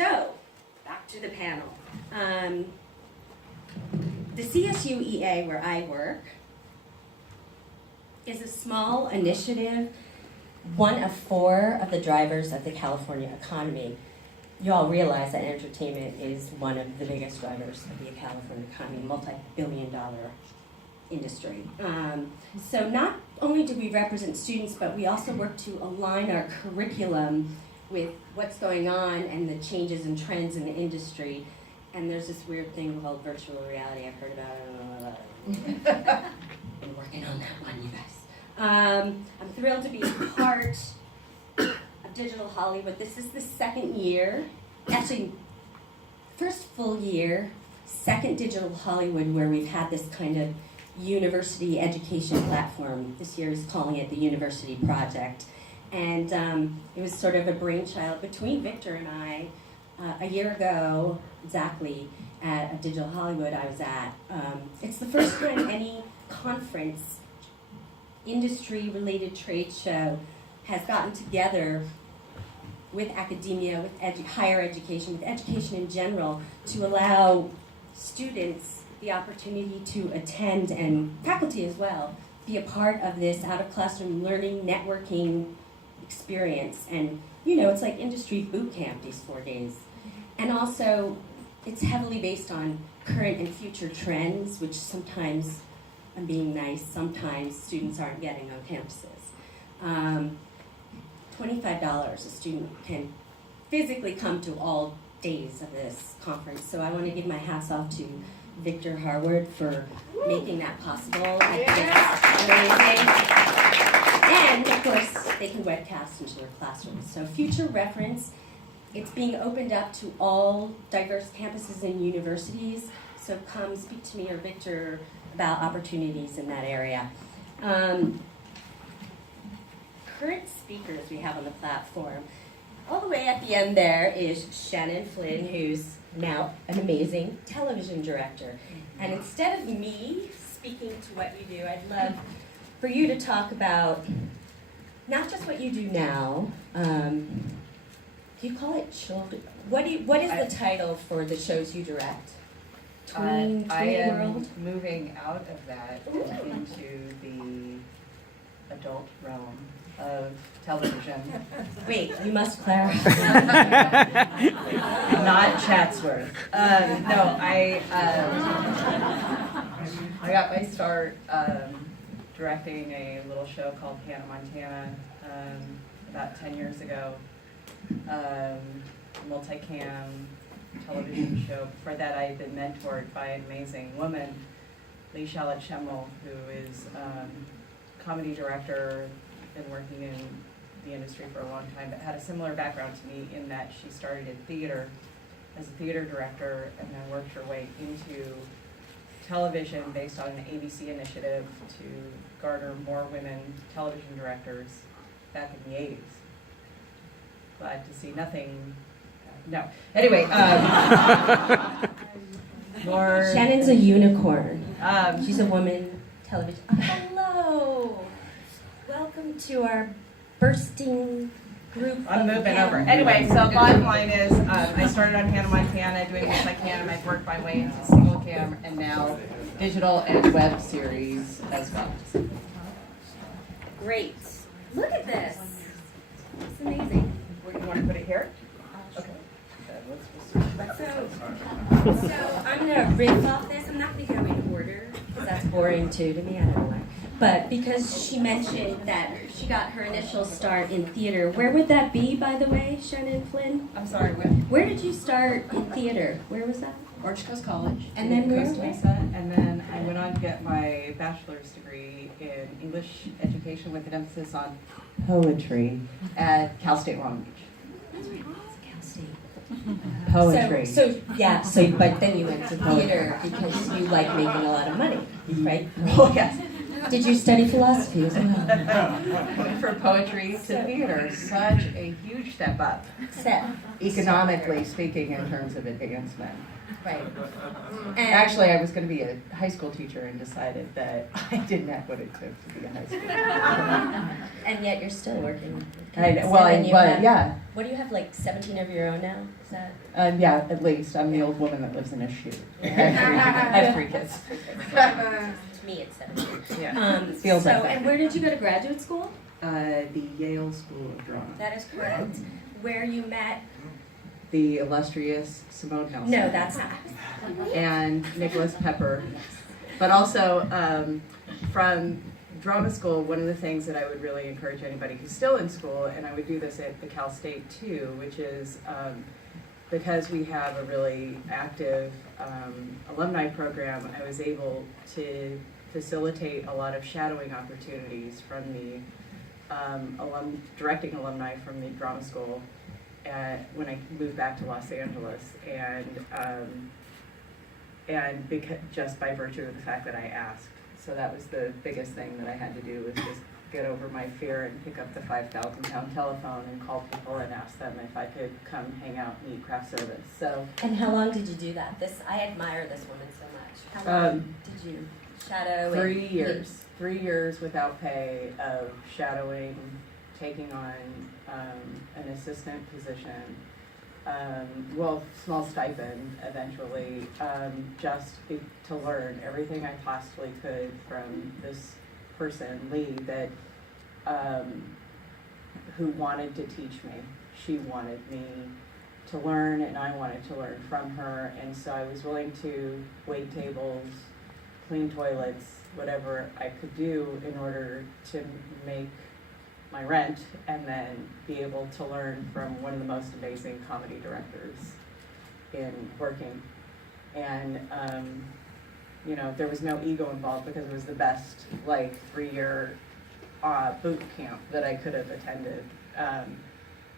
So, back to the panel. The CSU EA, where I work, is a small initiative, one of 4 of the drivers of the California economy. You all realize that entertainment is one of the biggest drivers of the California economy, multi-billion-dollar industry. So not only do we represent students, but we also work to align our curriculum with what's going on and the changes and trends in the industry. And there's this weird thing called virtual reality. I've heard about it. Been working on that one, you guys. I'm thrilled to be a part of Digital Hollywood. This is the second year, actually, first full year, second Digital Hollywood where we've had this kind of university education platform. This year is calling it the University Project. And it was sort of a brainchild between Victor and I a year ago, exactly, at a Digital Hollywood I was at. It's the first time any conference, industry-related trade show has gotten together with academia, with higher education, with education in general, to allow students the opportunity to attend, and faculty as well, be a part of this out-of-classroom learning, networking experience. And, you know, it's like industry boot camp these 4 days. And also, it's heavily based on current and future trends, which sometimes, I'm being nice, sometimes students aren't getting on campuses. $25 a student can physically come to all days of this conference. So I want to give my hats off to Victor Harward for making that possible. I think it's amazing. And of course, they can webcast into their classrooms. So future reference, it's being opened up to all diverse campuses and universities. So come speak to me or Victor about opportunities in that area. Current speakers we have on the platform. All the way at the end there is Shannon Flynn, who's now an amazing television director. And instead of me speaking to what you do, I'd love for you to talk about not just what you do now. Do you call it children? What is the title for the shows you direct? I am World? moving out of that into the adult realm of television. Wait, you must clarify. Not Chatsworth. No, I got my start directing a little show called Hannah Montana about 10 years ago. Multicam television show. Before that, I had been mentored by an amazing woman, Lee Shalit Schemmel, who is comedy director, been working in the industry for a long time, but had a similar background to me in that she started in theater as a theater director and then worked her way into television based on an ABC initiative to garner more women television directors back in the 80s. Glad to see nothing. No. Anyway, more. Shannon's a unicorn. She's a woman television. Hello. Welcome to our bursting group. I'm moving over. Anyway, so bottom line is, I started on Hannah Montana doing multicam, and I've worked my way into single cam, and now digital and web series as well. Great. Look at this. It's amazing. Where do you want to put it here? Okay. So I'm going to riff off this. I'm not going to go in order, because that's boring too to me. I don't know why. But because she mentioned that she got her initial start in theater, where would that be, by the way, Shannon Flynn? I'm sorry, Where did you start in theater? Where was that? Orange Coast College. And then where? Costa Mesa, and then I went on to get my bachelor's degree in English education with an emphasis on poetry at Cal State Long Beach. That's right. Cal State. Poetry. But then you went to theater because you like making a lot of money, right? Oh, yes. Did you study philosophy as well? Went from poetry to theater, such a huge step up, economically speaking, in terms of advancement. Right. Actually, I was going to be a high school teacher and decided that I didn't have what it took to be a high school teacher. And yet you're still working with I kids. know, well, And then you have- yeah. What do you have, like 17 of your own now? Is that? Yeah, at least. I'm the old woman that lives in a shoe. I have three kids. To me, it's 17. Yeah. Feels like so, that. and where did you go to graduate school? The Yale School of Drama. That is correct. Where you met? The illustrious Simone Nelson. No, that's not. And Nicholas Pepper. But also, from drama school, one of the things that I would really encourage anybody who's still in school, and I would do this at the Cal State too, which is because we have a really active alumni program, I was able to facilitate a lot of shadowing opportunities from the directing alumni from the drama school when I moved back to Los Angeles, and just by virtue of the fact that I asked. So that was the biggest thing that I had to do, was just get over my fear and pick up the 5,000-pound telephone and call people and ask them if I could come hang out and eat craft service. So. And how long did you do that? I admire this woman so much. How long did you shadow? 3 years. 3 years without pay of shadowing, taking on an assistant position. Small stipend eventually, to learn everything I possibly could from this person, Lee, that who wanted to teach me. She wanted me to learn, and I wanted to learn from her, and so I was willing to wait tables, clean toilets, whatever I could do in order to make my rent, and then be able to learn from one of the most amazing comedy directors in working. And there was no ego involved, because it was the best 3-year boot camp that I could have attended.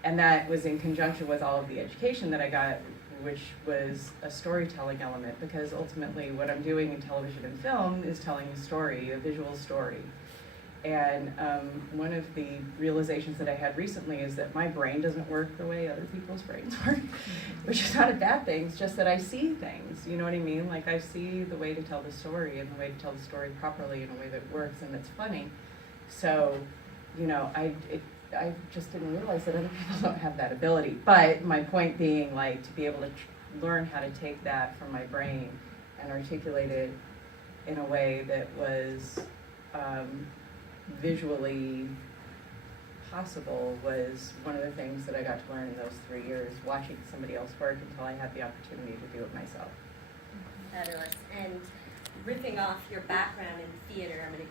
And that was in conjunction with all of the education that I got, which was a storytelling element, because ultimately what I'm doing in television and film is telling a story, a visual story. And one of the realizations that I had recently is that my brain doesn't work the way other people's brains work, which is not a bad thing. It's just that I see things, you know what I mean? Like, I see the way to tell the story, and the way to tell the story properly in a way that works and that's funny. So, I just didn't realize that other people don't have that ability. But my point being, to be able to learn how to take that from my brain and articulate it in a way that was visually possible was one of the things that I got to learn in those 3 years, watching somebody else work until I had the opportunity to do it myself. Fabulous. And ripping off your background in theater, I'm going to go